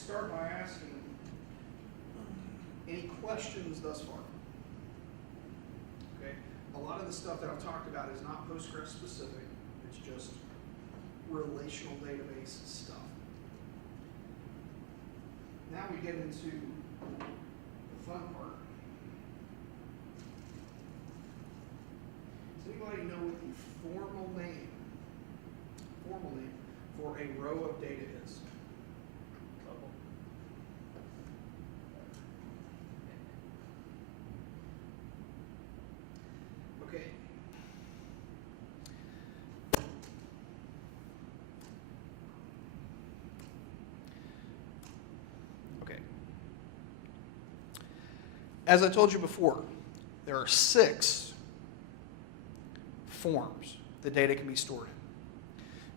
start by asking any questions thus far. Okay, a lot of the stuff that I've talked about is not Postgres specific. It's just relational database stuff. Now we get into the fun part. Does anybody know what the formal name for a row of data is? Okay. Okay. As I told you before, there are 6 forms the data can be stored in.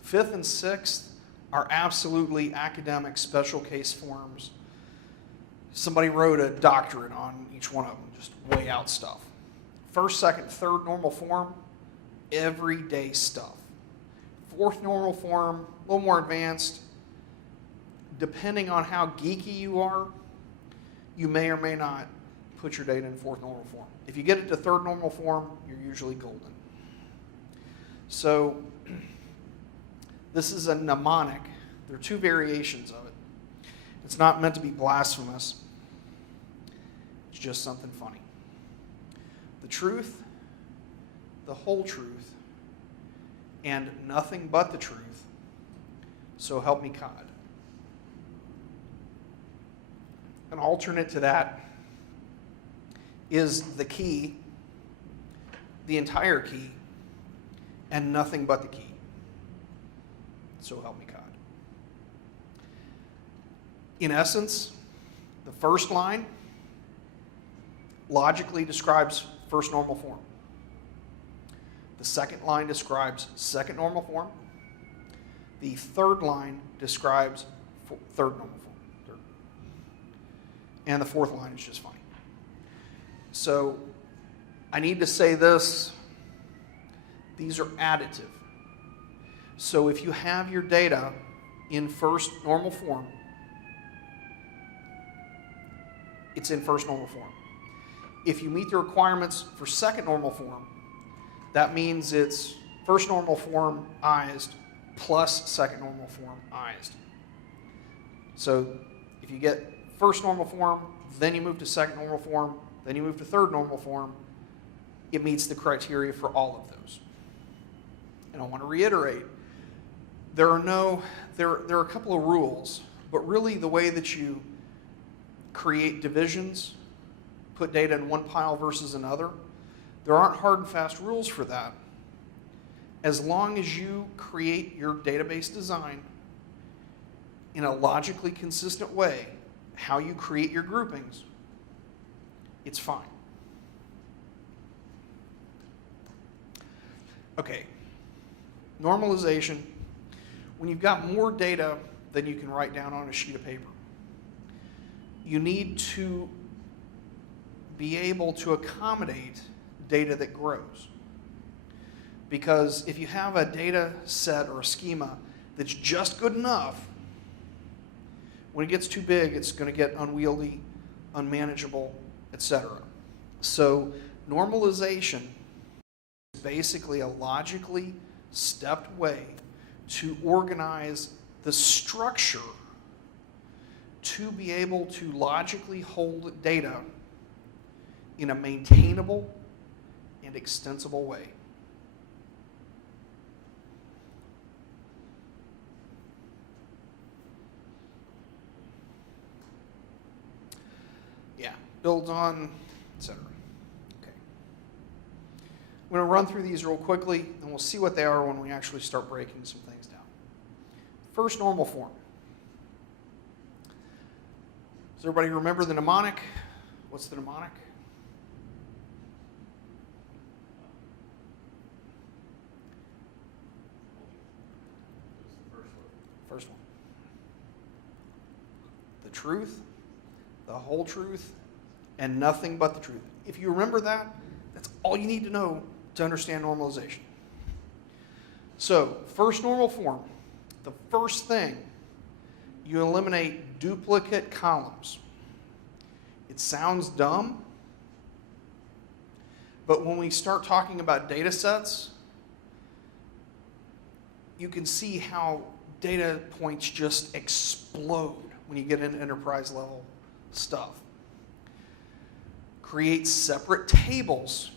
5th and 6th are absolutely academic special case forms. Somebody wrote a doctorate on each one of them, just way out stuff. 1st, 2nd, 3rd normal form, everyday stuff. 4th normal form, a little more advanced. Depending on how geeky you are, you may or may not put your data in 4th normal form. If you get it to 3rd normal form, you're usually golden. So this is a mnemonic. There are 2 variations of it. It's not meant to be blasphemous. It's just something funny. The truth, the whole truth, and nothing but the truth, so help me God. An alternate to that is the key, the entire key, and nothing but the key. So help me God. In essence, the first line logically describes first normal form. The second line describes second normal form. The third line describes third normal form. And the fourth line is just funny. So I need to say this. These are additive. So if you have your data in first normal form, it's in first normal form. If you meet the requirements for second normal form, that means it's first normal form ized plus second normal form ized. So if you get first normal form, then you move to second normal form, then you move to third normal form, it meets the criteria for all of those. And I want to reiterate, there are a couple of rules, but really the way that you create divisions, put data in one pile versus another, there aren't hard and fast rules for that. As long as you create your database design in a logically consistent way, how you create your groupings, it's fine. Okay, normalization. When you've got more data than you can write down on a sheet of paper, you need to be able to accommodate data that grows. Because if you have a data set or a schema that's just good enough, when it gets too big, it's going to get unwieldy, unmanageable, etc. So normalization is basically a logically stepped way to organize the structure to be able to logically hold data in a maintainable and extensible way. Yeah, builds on, etc. Okay. I'm going to run through these real quickly, and we'll see what they are when we actually start breaking some things down. First normal form. Does everybody remember the mnemonic? What's the mnemonic? First one. The truth, the whole truth, and nothing but the truth. If you remember that, that's all you need to know to understand normalization. So, first normal form, the first thing You eliminate duplicate columns. It sounds dumb, but when we start talking about data sets, you can see how data points just explode when you get into enterprise level stuff. Create separate tables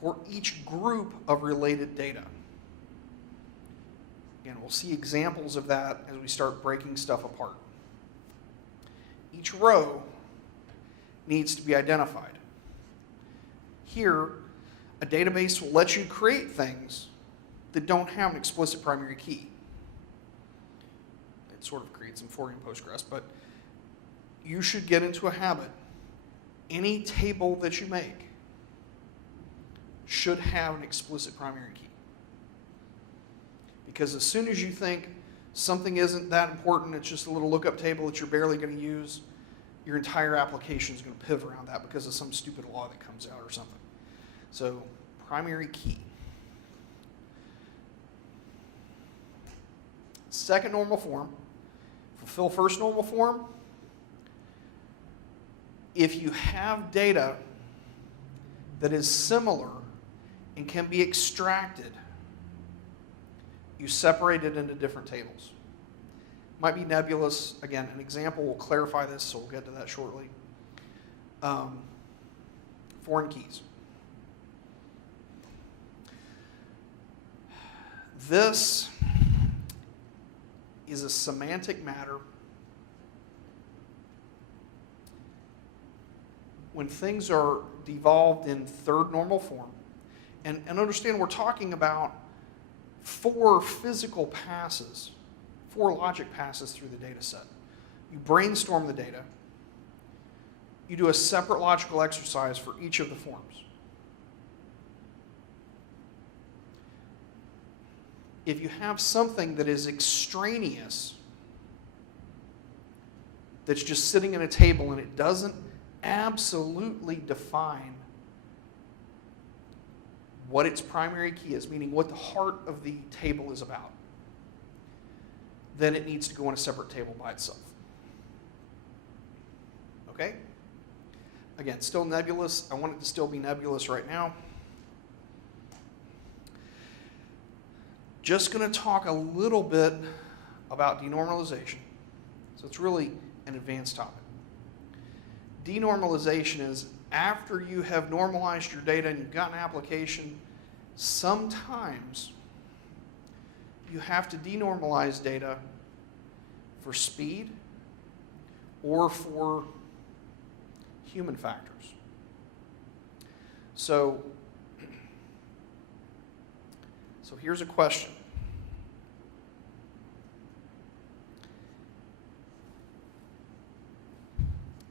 for each group of related data. Again, we'll see examples of that as we start breaking stuff apart. Each row needs to be identified. Here, a database will let you create things that don't have an explicit primary key. It sort of creates them for you in Postgres, but you should get into a habit. Any table that you make should have an explicit primary key. Because as soon as you think something isn't that important, it's just a little lookup table that you're barely going to use, your entire application is going to pivot around that because of some stupid law that comes out or something. So, primary key. Second normal form, fulfill first normal form. If you have data that is similar and can be extracted, you separate it into different tables. Might be nebulous. Again, an example will clarify this, so we'll get to that shortly. Foreign keys. This is a semantic matter. When things are devolved in third normal form, and understand we're talking about 4 physical passes, 4 logic passes through the data set. You brainstorm the data. You do a separate logical exercise for each of the forms. If you have something that is extraneous, that's just sitting in a table and it doesn't absolutely define what its primary key is, meaning what the heart of the table is about, then it needs to go in a separate table by itself. Okay? Again, still nebulous. I want it to still be nebulous right now. Just going to talk a little bit about denormalization. So it's really an advanced topic. Denormalization is after you have normalized your data and you've got an application, sometimes you have to denormalize data for speed or for human factors. So here's a question.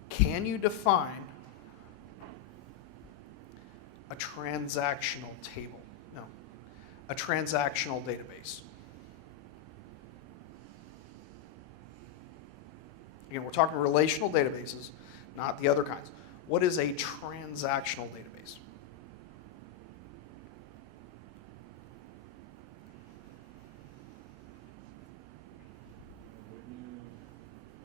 Can you define a transactional table? No, a transactional database. Again, we're talking relational databases, not the other kinds. What is a transactional database? Is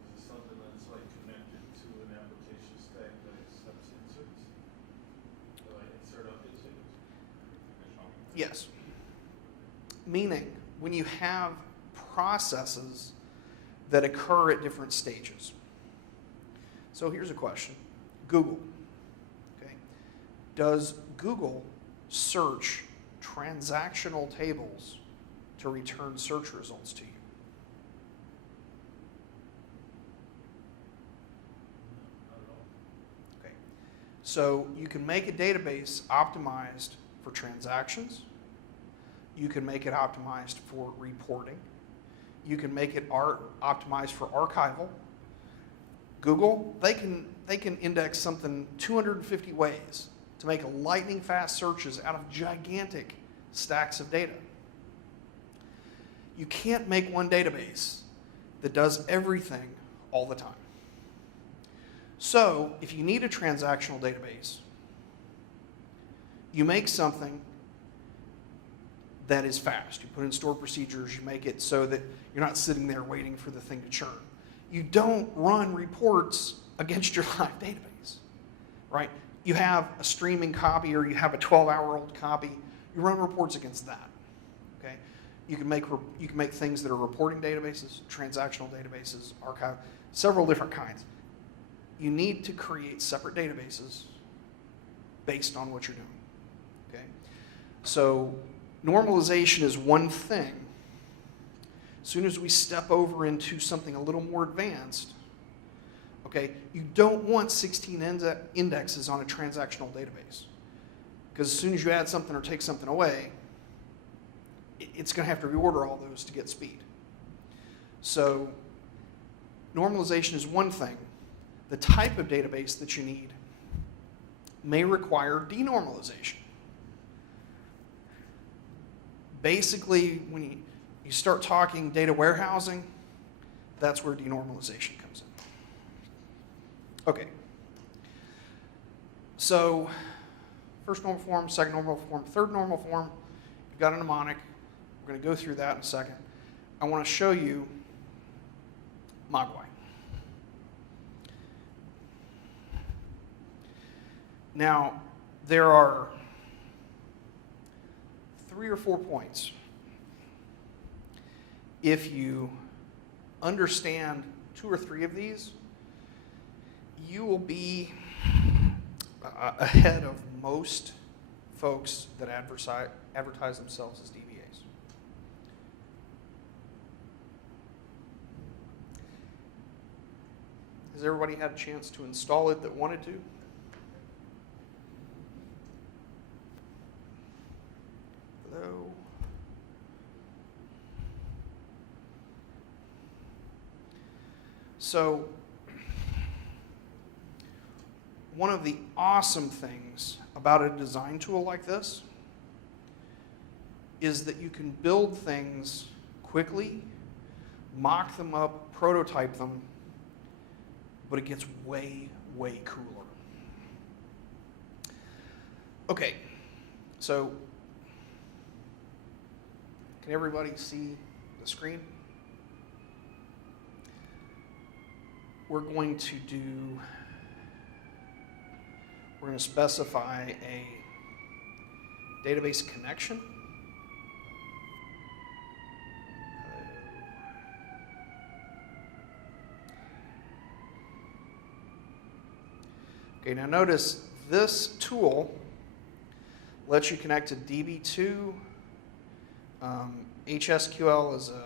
it something that's like connected to an application stack that accepts inserts? Like insert update statements? Yes. Meaning, when you have processes that occur at different stages. So here's a question. Google. Okay. Does Google search transactional tables to return search results to you? Not at all. Okay. So you can make a database optimized for transactions. You can make it optimized for reporting. You can make it optimized for archival. Google, they can index something 250 ways to make lightning fast searches out of gigantic stacks of data. You can't make one database that does everything all the time. So if you need a transactional database, you make something that is fast. You put in stored procedures, you make it so that you're not sitting there waiting for the thing to churn. You don't run reports against your live database, right? You have a streaming copy or you have a 12-hour-old copy. You run reports against that, okay? You can make things that are reporting databases, transactional databases, archive, several different kinds. You need to create separate databases based on what you're doing, okay? So normalization is one thing. As soon as we step over into something a little more advanced, okay, you don't want 16 indexes on a transactional database. Because as soon as you add something or take something away, it's going to have to reorder all those to get speed. So normalization is one thing. The type of database that you need may require denormalization. Basically, when you start talking data warehousing, that's where denormalization comes in. Okay. So first normal form, second normal form, third normal form. You've got a mnemonic. We're going to go through that in a second. I want to show you Mogwai. Now, there are 3 or 4 points. If you understand 2 or 3 of these, you will be ahead of most folks that advertise themselves as DBAs. Has everybody had a chance to install it that wanted to? Hello? So, one of the awesome things about a design tool like this is that you can build things quickly, mock them up, prototype them, but it gets way, way cooler. Okay, so can everybody see the screen? We're going to specify a database connection. Okay, now notice this tool lets you connect to DB2. HSQL is a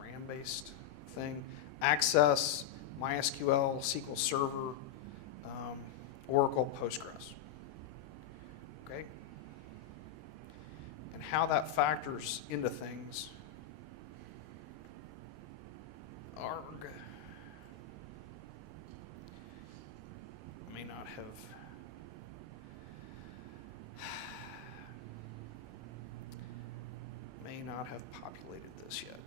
RAM-based thing. Access, MySQL, SQL Server, Oracle, Postgres. Okay? And how that factors into things. ARG. I may not have populated this yet.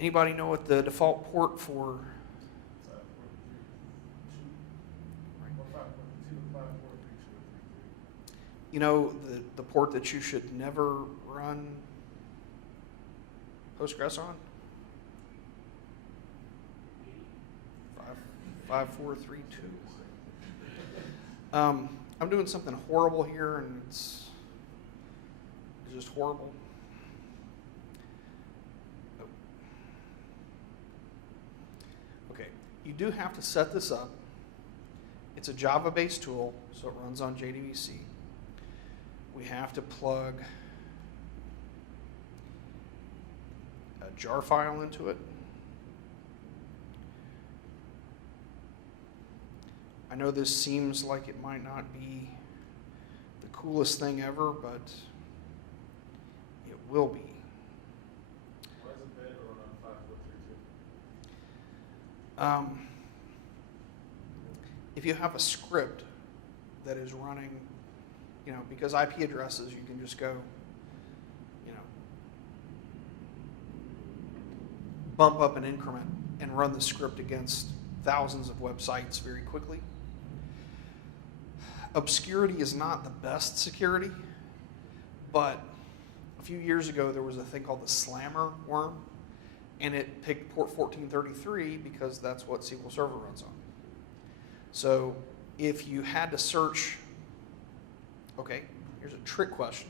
Anybody know what the default port for? You know, the port that you should never run Postgres on? 5432. I'm doing something horrible here, and it's just horrible. Okay, you do have to set this up. It's a Java-based tool, so it runs on JDBC. We have to plug a jar file into it. I know this seems like it might not be the coolest thing ever, but it will be. Why is it bad to run on 5432? If you have a script that is running, you know, because IP addresses, you can just go, you know, bump up an increment and run the script against thousands of websites very quickly. Obscurity is not the best security, but a few years ago there was a thing called the slammer worm, and it picked port 1433 because that's what SQL Server runs on. So if you had to search, okay, here's a trick question.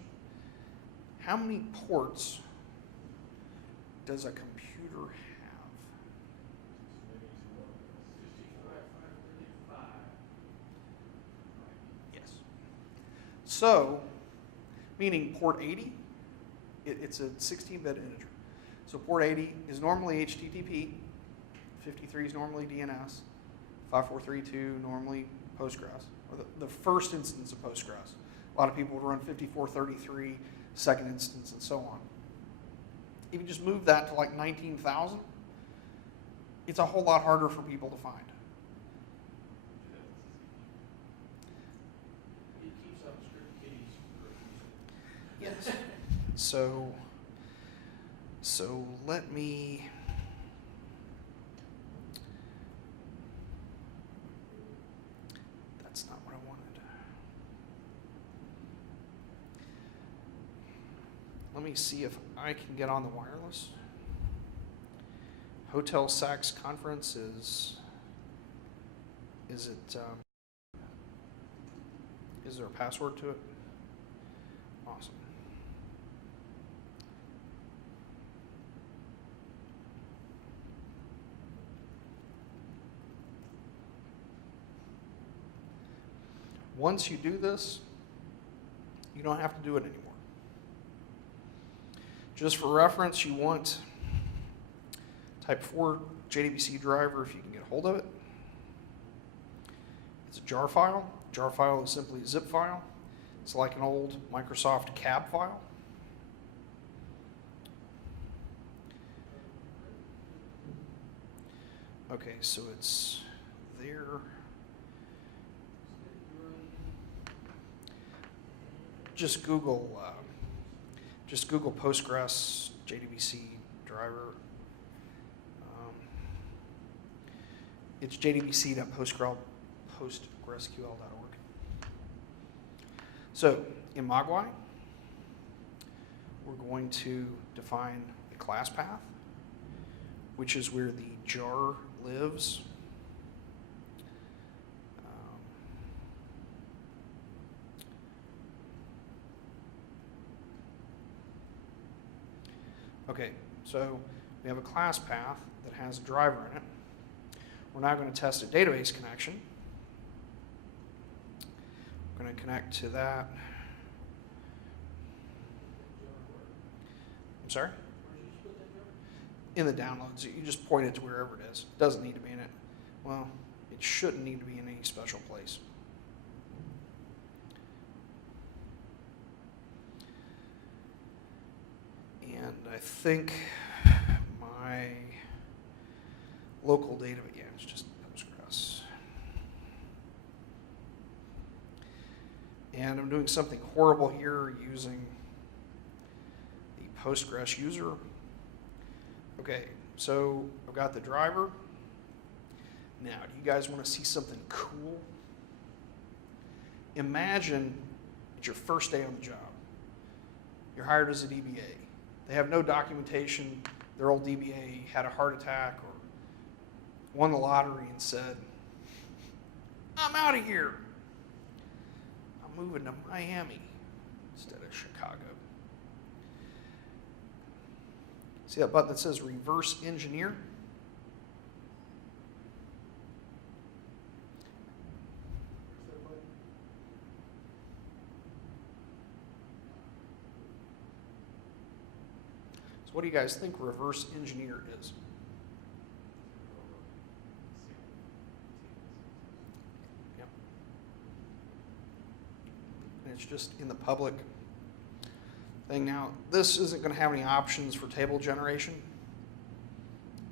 How many ports does a computer have? Yes. So, meaning port 80, it's a 16-bit integer. So port 80 is normally HTTP, 53 is normally DNS, 5432 normally Postgres, or the first instance of Postgres. A lot of people would run 5433, second instance, and so on. If you just move that to like 19,000, it's a whole lot harder for people to find. It keeps up script kiddies for a reason. Yes. So let me. That's not what I wanted. Let me see if I can get on the wireless. Hotel Sachs conference is there a password to it? Awesome. Once you do this, you don't have to do it anymore. Just for reference, you want type 4 JDBC driver if you can get a hold of it. It's a jar file. Jar file is simply a zip file. It's like an old Microsoft cab file. Okay, so it's there. Just Google Postgres JDBC driver. It's jdbc.postgresql.org. So in Mogwai, we're going to define a class path, which is where the jar lives. Okay, so we have a class path that has a driver in it. We're now going to test a database connection. We're going to connect to that. I'm sorry? In the downloads. You just point it to wherever it is. It doesn't need to be in it. Well, it shouldn't need to be in any special place. And I think my local data, yeah, it's just Postgres. And I'm doing something horrible here using the Postgres user. Okay, so I've got the driver. Now, do you guys want to see something cool? Imagine it's your first day on the job. You're hired as a DBA. They have no documentation. Their old DBA had a heart attack or won the lottery and said, I'm out of here. I'm moving to Miami instead of Chicago. See that button that says reverse engineer? So what do you guys think reverse engineer is? Yep. And it's just in the public thing. Now, this isn't going to have any options for table generation.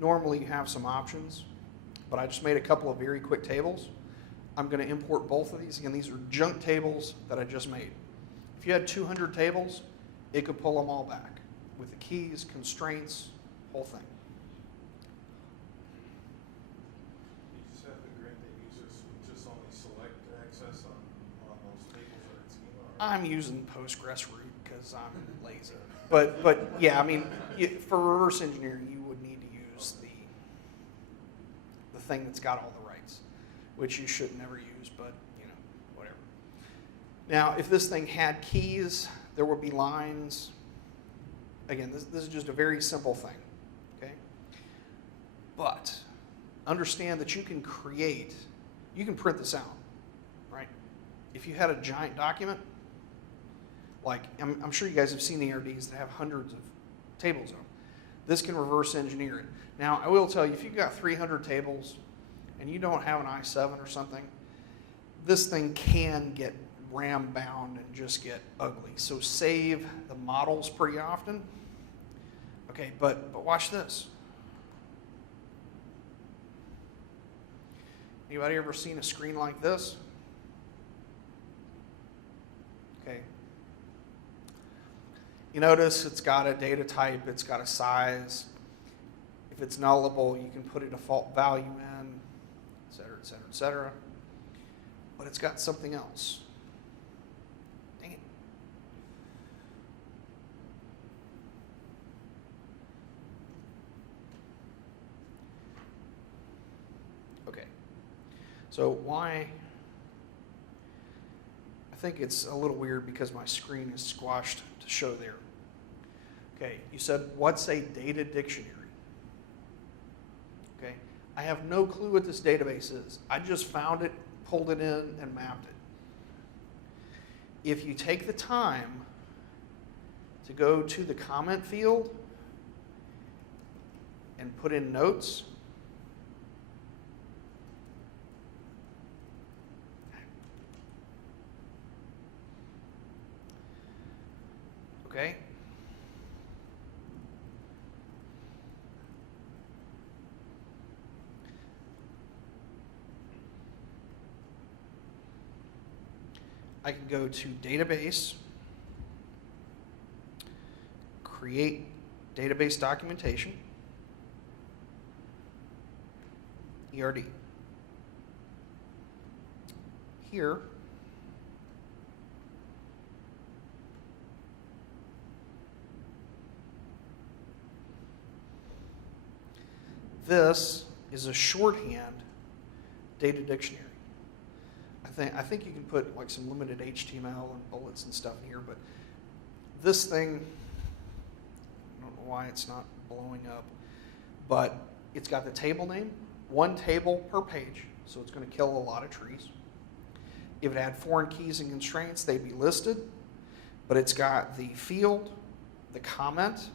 Normally you have some options, but I just made a couple of very quick tables. I'm going to import both of these. Again, these are junk tables that I just made. If you had 200 tables, it could pull them all back with the keys, constraints, whole thing. I'm using Postgres root because I'm lazy. But yeah, I mean, for reverse engineering, you would need to use the thing that's got all the rights, which you should never use, but whatever. Now, if this thing had keys, there would be lines. Again, this is just a very simple thing, okay? But understand that you can print this out, right? If you had a giant document, like I'm sure you guys have seen ERDs that have hundreds of tables on them. This can reverse engineer it. Now, I will tell you, if you've got 300 tables and you don't have an i7 or something, this thing can get RAM bound and just get ugly. So save the models pretty often. Okay, but watch this. Anybody ever seen a screen like this? Okay. You notice it's got a data type, it's got a size. If it's nullable, you can put a default value in, et cetera, et cetera, et cetera. But it's got something else. Dang it. Okay. So why? I think it's a little weird because my screen is squashed to show there. Okay, you said, what's a data dictionary? Okay, I have no clue what this database is. I just found it, pulled it in, and mapped it. If you take the time to go to the comment field and put in notes, okay? I can go to database, create database documentation, ERD. Here, this is a shorthand data dictionary. I think you can put like some limited HTML and bullets and stuff in here, but this thing, I don't know why it's not blowing up, but it's got the table name, one table per page, so it's going to kill a lot of trees. If it had foreign keys and constraints, they'd be listed, but it's got the field, the comment.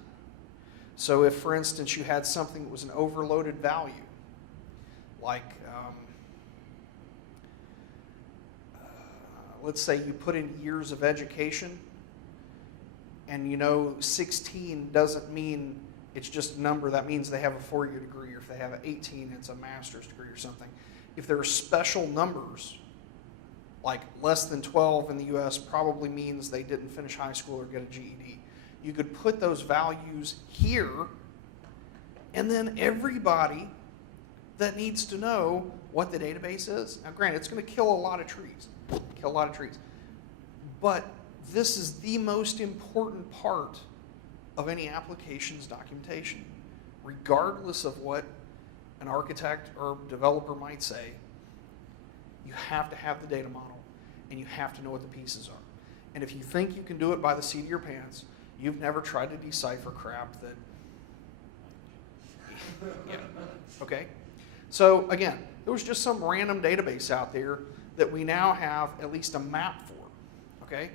So if, for instance, you had something that was an overloaded value, like let's say you put in years of education, and 16 doesn't mean it's just a number. That means they have a 4-year degree, or if they have an 18, it's a master's degree or something. If there are special numbers, like less than 12 in the US probably means they didn't finish high school or get a GED. You could put those values here, and then everybody that needs to know what the database is. Now, granted, it's going to kill a lot of trees. But this is the most important part of any application's documentation. Regardless of what an architect or developer might say, you have to have the data model, and you have to know what the pieces are. And if you think you can do it by the seat of your pants, you've never tried to decipher crap that, yeah, okay? So again, there was just some random database out there that we now have at least a map for, okay?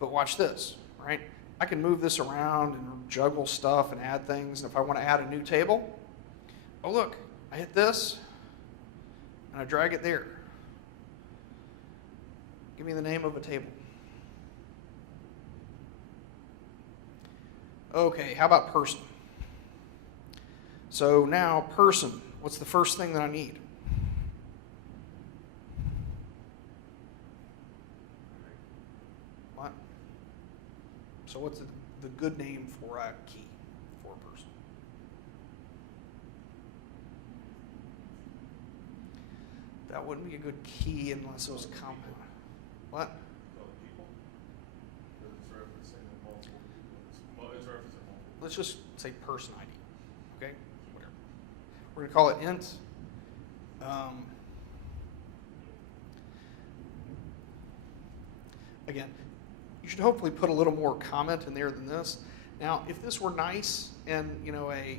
But watch this, right? I can move this around and juggle stuff and add things, and if I want to add a new table, oh look, I hit this, and I drag it there. Give me the name of a table. Okay, how about person? So now, person, what's the first thing that I need? What? So what's the good name for a key for a person? That wouldn't be a good key unless it was a compound. What? let's just say person ID, okay? Whatever. We're gonna call it int. Again, you should hopefully put a little more comment in there than this. Now, if this were nice and, you know, a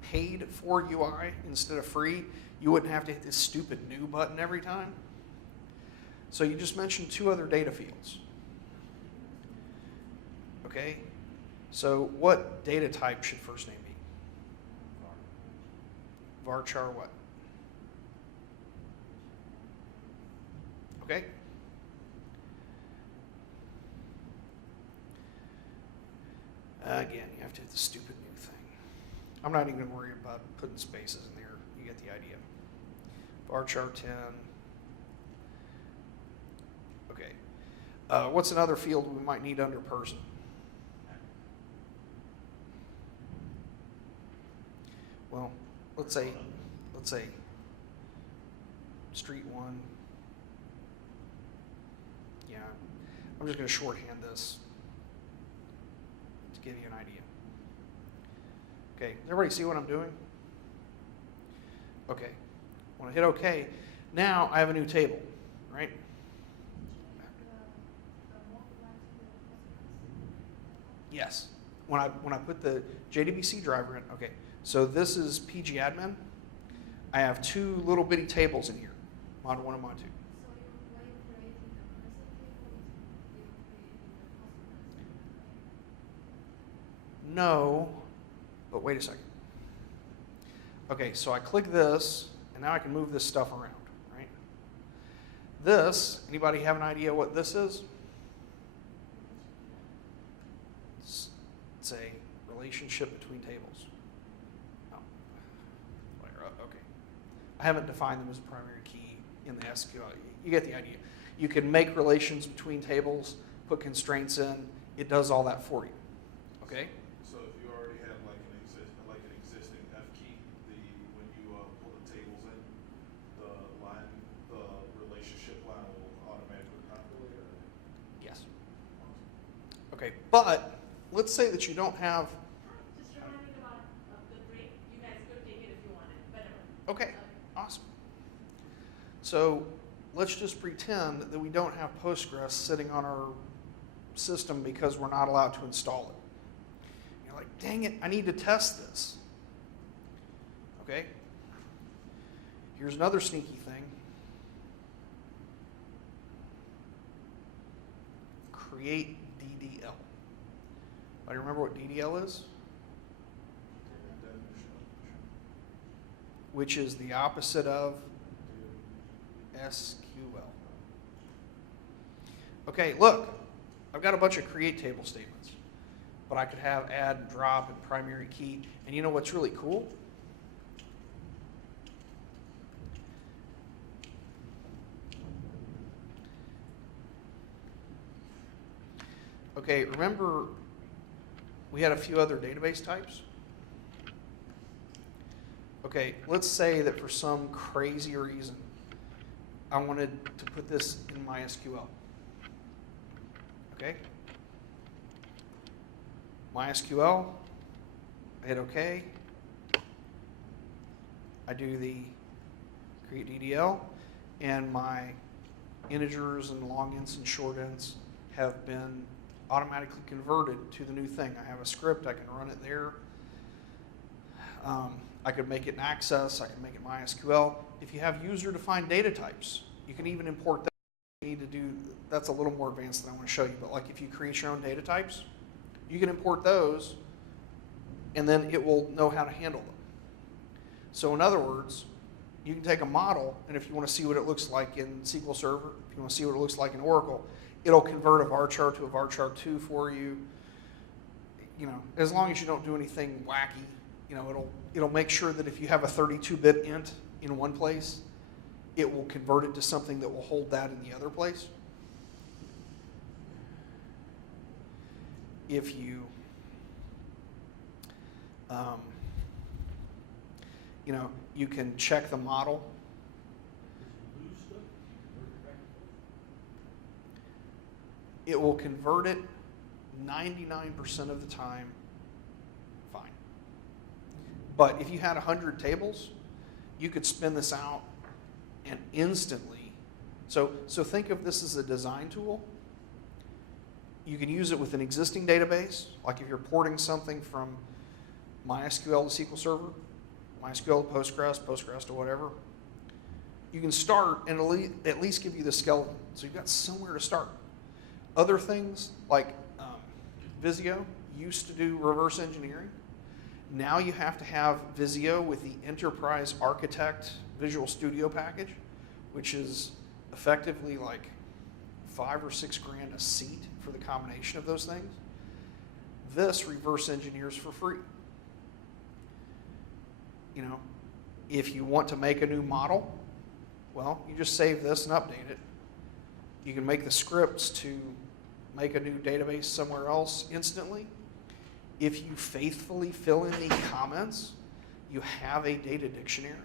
paid for UI instead of free, you wouldn't have to hit this stupid new button every time. So you just mentioned two other data fields. Okay, so what data type should first name be? Varchar what? Okay. Again, you have to hit the stupid new thing. I'm not even going to worry about putting spaces in there. You get the idea. Varchar 10. Okay. What's another field we might need under person? Well, let's say street 1. Yeah, I'm just going to shorthand this to give you an idea. Okay, does everybody see what I'm doing? Okay, when I hit OK, now I have a new table, right? Yes, when I put the JDBC driver in, okay, so this is pgadmin. I have two little bitty tables in here, mod 1 and mod 2. No, but wait a second. Okay, so I click this, and now I can move this stuff around, right? This, anybody have an idea what this is? It's a relationship between tables. Oh, whatever, okay. I haven't defined them as a primary key in the SQL. You get the idea. You can make relations between tables, put constraints in. It does all that for you, okay? So if you already have like an existing F key, when you pull the tables in, the relationship line will automatically populate it? Yes. Okay, but let's say that you don't have. Just remind me about the break. You guys could take it if you wanted, whatever. Okay, awesome. So let's just pretend that we don't have Postgres sitting on our system because we're not allowed to install it. You're like, dang it, I need to test this. Okay? Here's another sneaky thing. Create DDL. Do you remember what DDL is? Which is the opposite of SQL. Okay, look, I've got a bunch of create table statements, but I could have add and drop and primary key. And you know what's really cool? Okay, remember we had a few other database types? Okay, let's say that for some crazy reason, I wanted to put this in MySQL. Okay? MySQL, I hit OK. I do the create DDL, and my integers and long ints and short ints have been automatically converted to the new thing. I have a script, I can run it there. I could make it in Access, I can make it MySQL. If you have user-defined data types, you can even import them. You need to do, that's a little more advanced than I want to show you, but like if you create your own data types, you can import those, and then it will know how to handle them. So in other words, you can take a model, and if you want to see what it looks like in SQL Server, if you want to see what it looks like in Oracle, it'll convert a varchar to a varchar 2 for you. You know, as long as you don't do anything wacky, you know, it'll make sure that if you have a 32-bit int in one place, it will convert it to something that will hold that in the other place. If you, you know, you can check the model. It will convert it 99% of the time But if you had 100 tables, you could spin this out and instantly, so think of this as a design tool. You can use it with an existing database, like if you're porting something from MySQL to SQL Server, MySQL to Postgres, Postgres to whatever. You can start and at least give you the skeleton, so you've got somewhere to start. Other things like Visio used to do reverse engineering. Now you have to have Visio with the Enterprise Architect Visual Studio package, which is effectively like $5 or $6 grand a seat for the combination of those things. This reverse engineers for free. You know, if you want to make a new model, well, you just save this and update it. You can make the scripts to make a new database somewhere else instantly. If you faithfully fill in the comments, you have a data dictionary.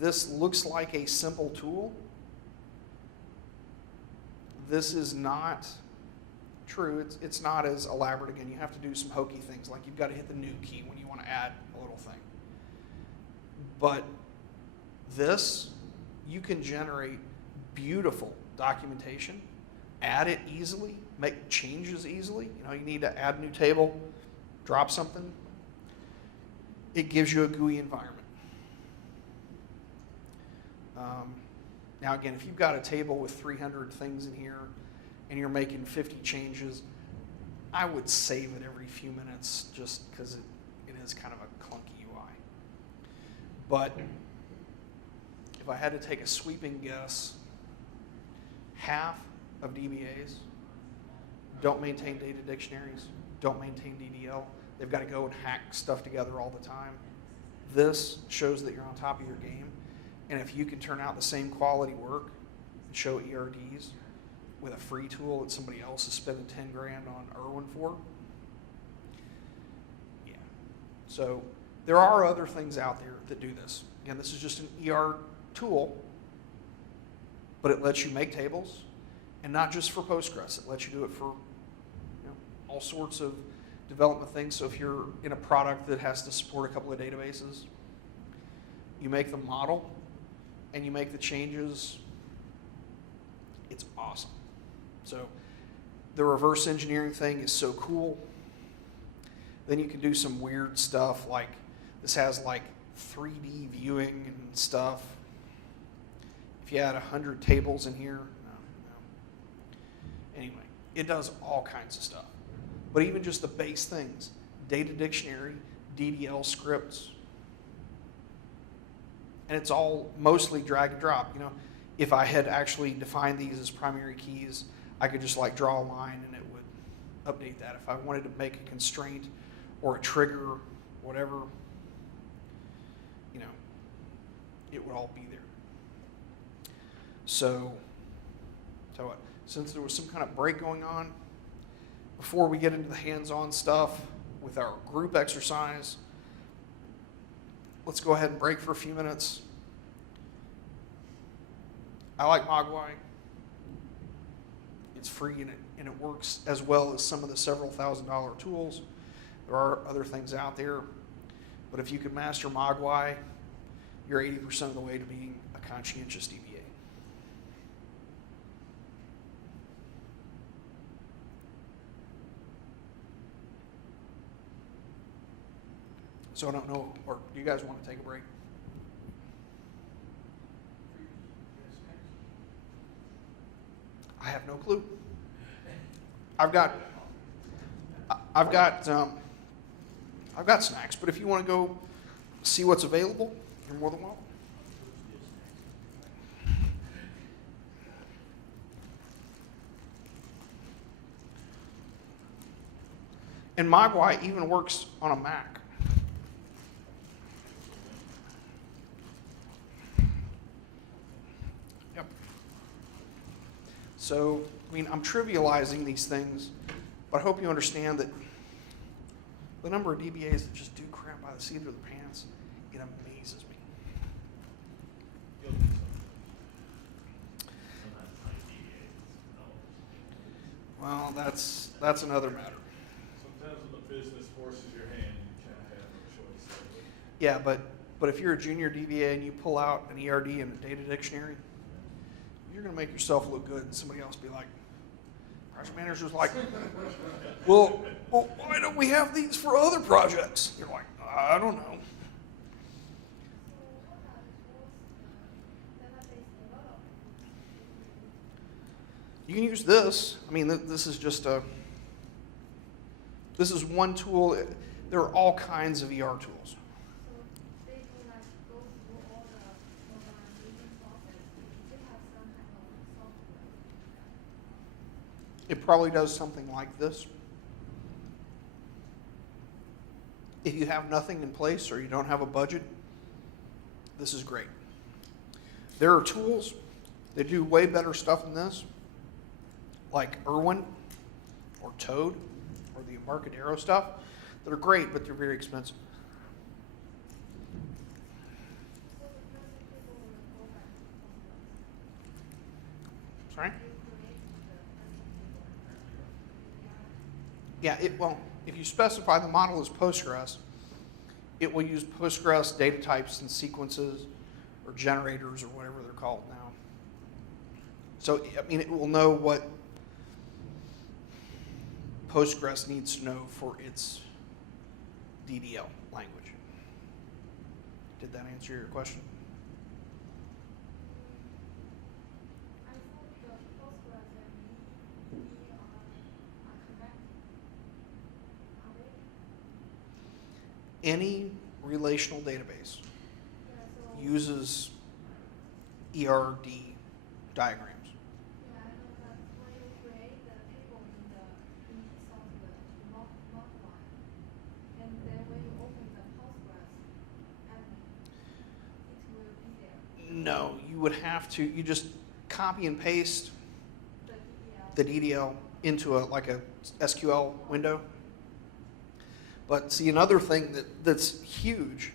This looks like a simple tool. This is not true. It's not as elaborate. Again, you have to do some hokey things, like you've got to hit the new key when you want to add a little thing. But this, you can generate beautiful documentation, add it easily, make changes easily. You know, you need to add a new table, drop something. It gives you a GUI environment. Now again, if you've got a table with 300 things in here and you're making 50 changes, I would save it every few minutes just because it is kind of a clunky UI. But if I had to take a sweeping guess, half of DBAs don't maintain data dictionaries, don't maintain DDL. They've got to go and hack stuff together all the time. This shows that you're on top of your game. And if you can turn out the same quality work and show ERDs with a free tool that somebody else is spending 10 grand on Irwin for, yeah. So there are other things out there that do this. Again, this is just an ER tool, but it lets you make tables, and not just for Postgres. It lets you do it for all sorts of development things. So if you're in a product that has to support a couple of databases, you make the model and you make the changes. It's awesome. So the reverse engineering thing is so cool. Then you can do some weird stuff, like this has like 3D viewing and stuff. If you had 100 tables in here, no. Anyway, it does all kinds of stuff. But even just the base things, data dictionary, DDL scripts, and it's all mostly drag and drop. You know, if I had actually defined these as primary keys, I could just like draw a line and it would update that. If I wanted to make a constraint or a trigger, whatever, it would all be there. So what? Since there was some kind of break going on, before we get into the hands-on stuff with our group exercise, let's go ahead and break for a few minutes. I like Mogwai. It's free and it works as well as some of the several $1,000 tools. There are other things out there, but if you can master Mogwai, you're 80% of the way to being a conscientious DBA. So I don't know, or do you guys want to take a break? I have no clue. I've got snacks, but if you want to go see what's available, you're more than welcome. And Mogwai even works on a Mac. Yep. So, I mean, I'm trivializing these things, but I hope you understand that the number of DBAs that just do crap by the seat of their pants, it amazes me. Well, that's another matter. Sometimes when the business forces your hand, Yeah, but if you're a junior DBA and you pull out an ERD and a data dictionary, you're going to make yourself look good, and somebody else be like, project manager's like, well, why don't we have these for other projects? You're like, I don't know. You can use this. I mean, this is just this is one tool. There are all kinds of ER tools. It probably does something like this. If you have nothing in place or you don't have a budget, this is great. There are tools that do way better stuff than this, like Irwin or Toad or the Embarcadero stuff, that are great, but they're very expensive. Sorry? Yeah, well, if you specify the model as Postgres, it will use Postgres data types and sequences or generators or whatever they're called now. So, I mean, it will know what Postgres needs to know for its DDL language. Did that answer your question? Any relational database uses ERD diagrams. No, you would have to, you just copy and paste the DDL into like a SQL window. But see, another thing that's huge,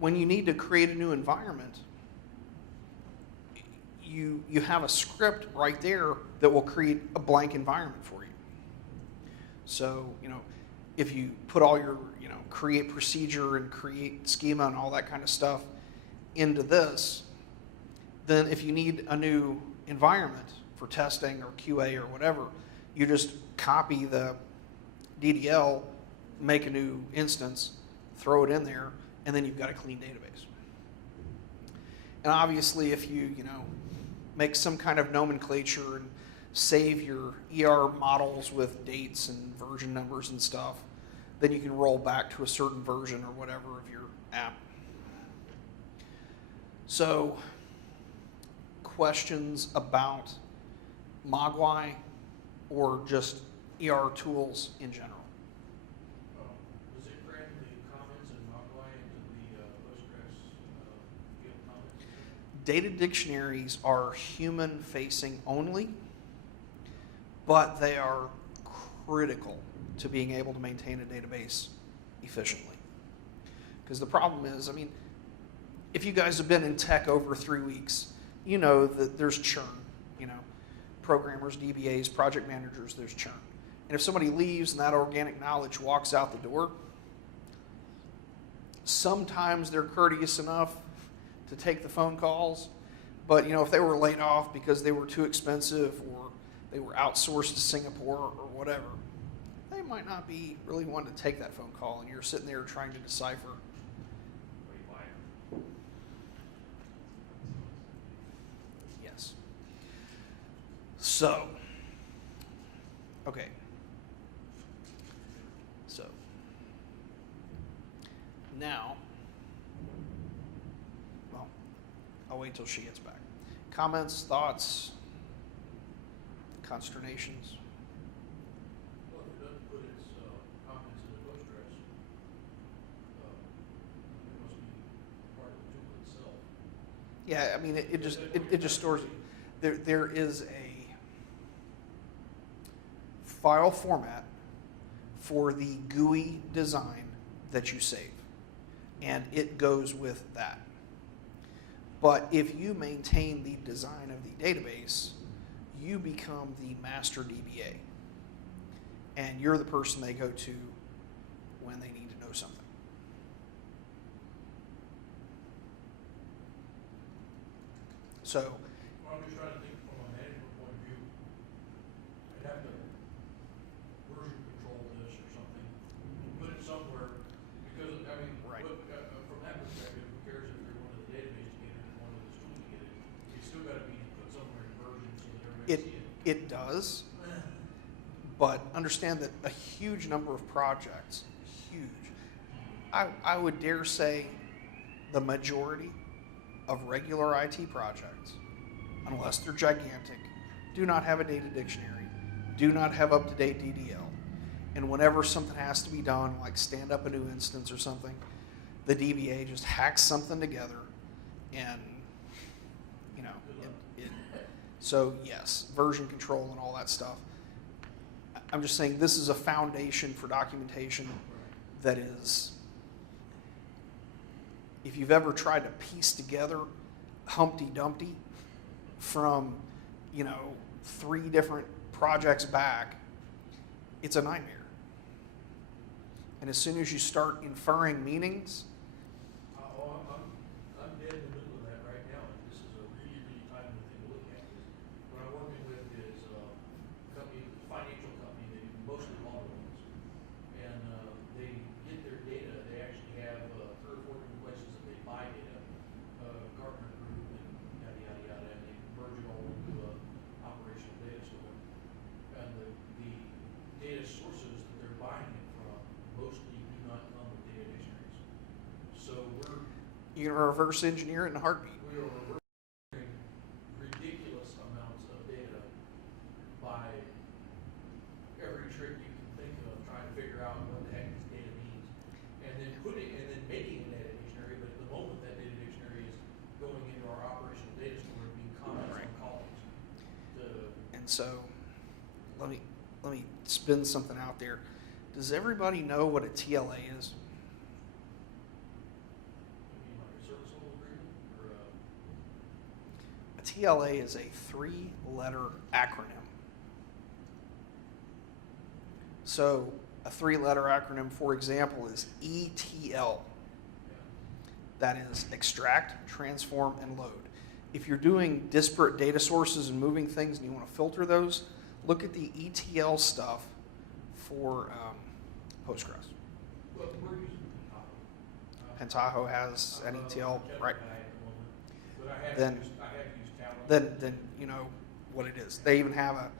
when you need to create a new environment, you have a script right there that will create a blank environment for you. So, if you put all your, create procedure and create schema and all that kind of stuff into this, then if you need a new environment for testing or QA or whatever, you just copy the DDL, make a new instance, throw it in there, and then you've got a clean database. And obviously, if you, make some kind of nomenclature and save your ER models with dates and version numbers and stuff, then you can roll back to a certain version or whatever of your app. So, questions about Mogwai or just ER tools in general? Does it grant the comments in Mogwai into the Postgres field comments? Data dictionaries are human-facing only, but they are critical to being able to maintain a database efficiently. Because the problem is, if you guys have been in tech over 3 weeks, you know that there's churn. Programmers, DBAs, project managers, there's churn. And if somebody leaves and that organic knowledge walks out the door, sometimes they're courteous enough to take the phone calls, but if they were laid off because they were too expensive or they were outsourced to Singapore or whatever, they might not be really wanting to take that phone call, and you're sitting there trying to decipher. Yes. So, okay. So, now, well, I'll wait till she gets back. Comments, thoughts, consternations? Well, if it doesn't put its comments in the Postgres, it must be part of the tool itself. Yeah, it just stores it. There is a file format for the GUI design that you save, and it goes with that. But if you maintain the design of the database, you become the master DBA, and you're the person they go to when they need to know something. So, Well, I'm just trying to think from a management point of view. I'd have to version control this or something, put it somewhere, because, I mean, Right. from that perspective, who cares if they're one of the database to get it and one of the student to get it? It's still gotta be put somewhere in version so that everybody can see it. it does, but understand that a huge number of projects, huge, I would dare say the majority of regular IT projects, unless they're gigantic, do not have a data dictionary, do not have up-to-date DDL. And whenever something has to be done, like stand up a new instance or something, the DBA just hacks something together and, you know, so yes, version control and all that stuff. I'm just saying this is a foundation for documentation that is, if you've ever tried to piece together Humpty Dumpty from, 3 different projects back, it's a nightmare. And as soon as you start inferring meanings, I'm dead in the middle of that right now, and this is a really, really timely thing to look at. What I'm working with is a financial company, they do mostly auto loans. And they get their data, they actually have 3 or 4 different places that they buy data, Gartner Group and yada, yada, yada, and they merge it all into a operational data store. And the data sources that they're buying it from mostly do not come with data dictionaries. So you can reverse engineer it in a heartbeat. we are reversing ridiculous amounts of data by every trick you can think of, trying to figure out what the heck this data means, and then making a data dictionary. But at the moment, that data dictionary is going into our operational data store and being comments on columns. And so, let me spin something out there. Does everybody know what a TLA is? Like a service level agreement or A TLA is a 3-letter acronym. So, a 3-letter acronym, for example, is ETL. That is extract, transform, and load. If you're doing disparate data sources and moving things and you want to filter those, look at the ETL stuff for Postgres. Well, we're using Pentaho has an ETL, right? But I have Then- used Talent. Then you know what it is. They even have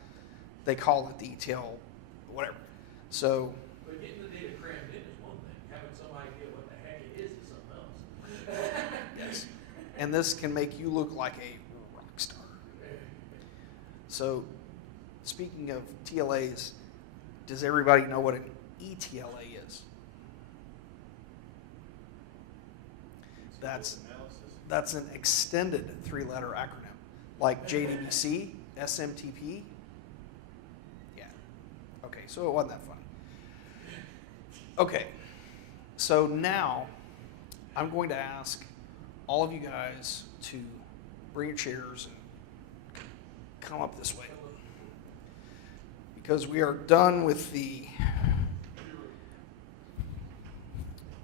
they call it the ETL, whatever. So, But getting the data crammed in is one thing. Having some idea what the heck it is something else. yes. And this can make you look like a rock star. So, speaking of TLAs, does everybody know what an ETLA is? That's an extended 3-letter acronym, like JDBC, SMTP. Yeah. Okay, so it wasn't that funny. Okay, so now I'm going to ask all of you guys to bring your chairs and come up this way, because we are done with the,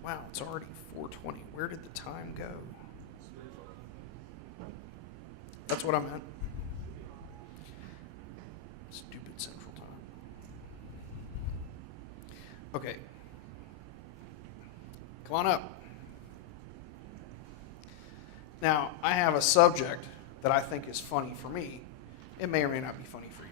wow, it's already 4:20. Where did the time go? That's what I meant. Stupid Central Time. Okay. Come on up. Now, I have a subject that I think is funny for me. It may or may not be funny for you.